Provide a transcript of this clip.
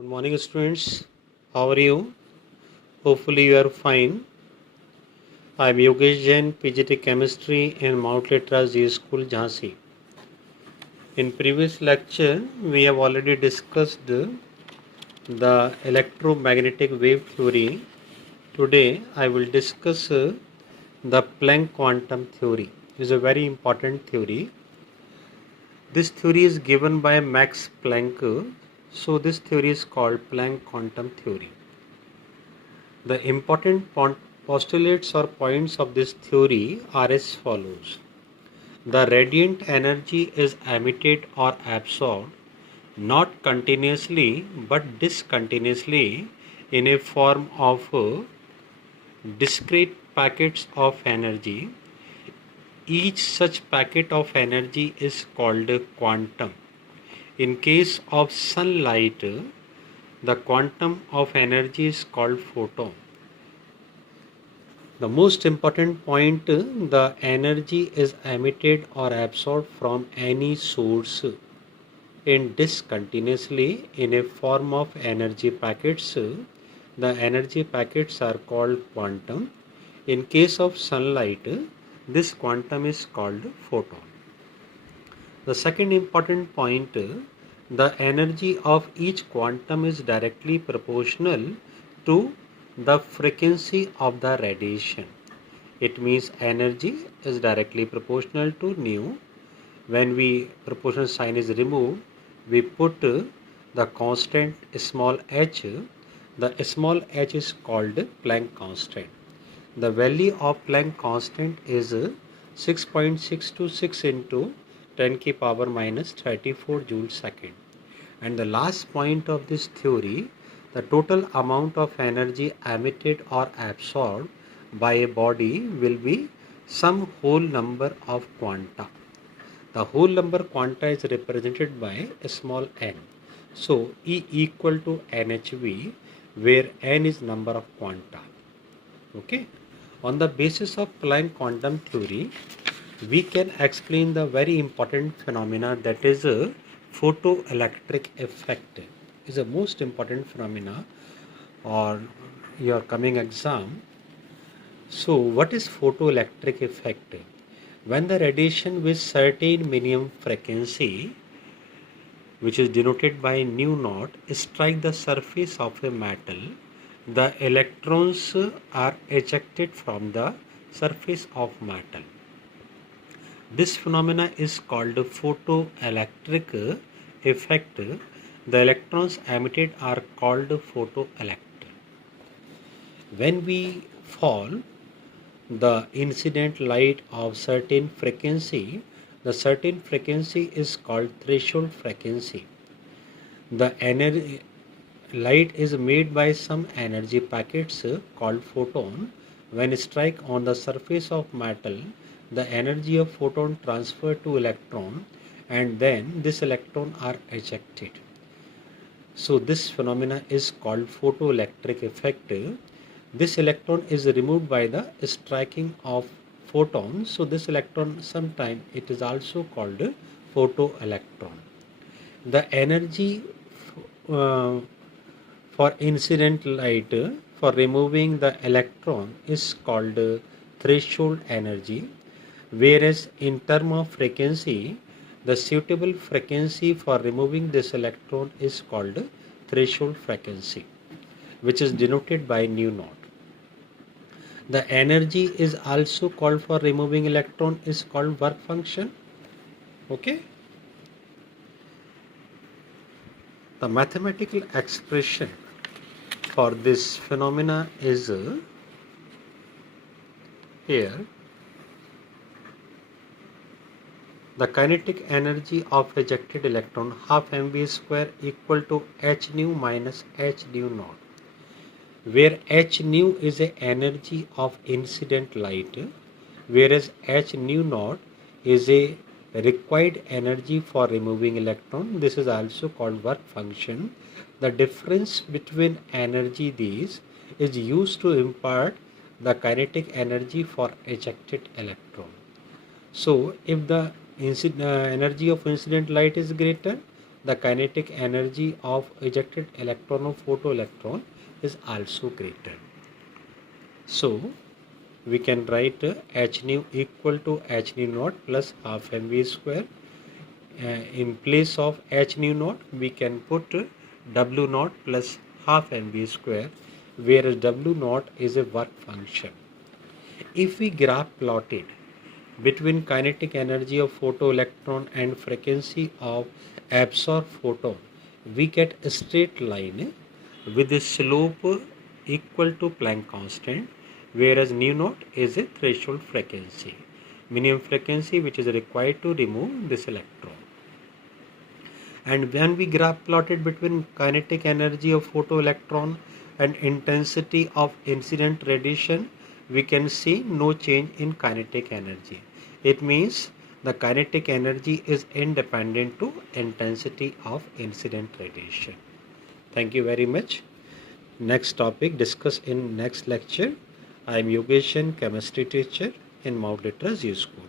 Good morning, students. How are you? Hopefully, you are fine. I am Yogesh Jain, PGT Chemistry in Mount Litra G School, Jhansi. In previous lecture, we have already discussed the electromagnetic wave theory. Today, I will discuss the Planck quantum theory. It is a very important theory. This theory is given by Max Planck. So, this theory is called Planck quantum theory. The important postulates or points of this theory are as follows. The radiant energy is emitted or absorbed not continuously but discontinuously in a form of discrete packets of energy. Each such packet of energy is called quantum. In case of sunlight, the quantum of energy is called photon. The most important point, the energy is emitted or absorbed from any source in discontinuously in a form of energy packets. The energy packets are called quantum. In case of sunlight, this quantum is called photon. The second important point, the energy of each quantum is directly proportional to the frequency of the radiation. It means energy is directly proportional to nu. When proportional sign is removed, we put the constant small h. The small h is called Planck constant. The value of Planck constant is 6.626 into 10 ki power minus 34 joule second. And the last point of this theory, the total amount of energy emitted or absorbed by a body will be some whole number of quanta. The whole number quanta is represented by a small n. So E equal to NHV, where n is number of quanta. Okay. On the basis of Planck quantum theory, we can explain the very important phenomena, that is a photoelectric effect. Is the most important phenomena or your coming exam. So what is photoelectric effect? When the radiation with certain minimum frequency, which is denoted by nu naught, strike the surface of a metal, the electrons are ejected from the surface of metal. This phenomena is called photoelectric effect. The electrons emitted are called photoelectron. When we fall the incident light of certain frequency, the certain frequency is called threshold frequency. The light is made by some energy packets called photon. When strike on the surface of metal, the energy of photon transferred to electron, and then this electron are ejected. So this phenomena is called photoelectric effect. This electron is removed by the striking of photon. So this electron, sometime it is also called photoelectron. The energy for incident light for removing the electron is called threshold energy, whereas in term of frequency, the suitable frequency for removing this electron is called threshold frequency, which is denoted by nu naught. The energy is also called for removing electron is called work function. Okay. The mathematical expression for this phenomena is here. The kinetic energy of ejected electron half mv square equal to h nu minus h nu naught, where h nu is a energy of incident light, whereas h nu naught is a required energy for removing electron. This is also called work function. The difference between energy these is used to impart the kinetic energy for ejected electron. So if the energy of incident light is greater, the kinetic energy of ejected electron or photoelectron is also greater. So we can write h nu equal to h nu naught plus half mv square. In place of h nu naught we can put w naught plus half mv square, whereas w naught is a work function. If we graph plotted between kinetic energy of photoelectron and frequency of absorbed photon, we get a straight line with a slope equal to Planck constant, whereas nu naught is a threshold frequency, minimum frequency which is required to remove this electron. And when we graph plotted between kinetic energy of photoelectron and intensity of incident radiation, we can see no change in kinetic energy. It means the kinetic energy is independent to intensity of incident radiation. Thank you very much. Next topic discuss in next lecture. I am Yogeshan, chemistry teacher in Mount Litera Z School.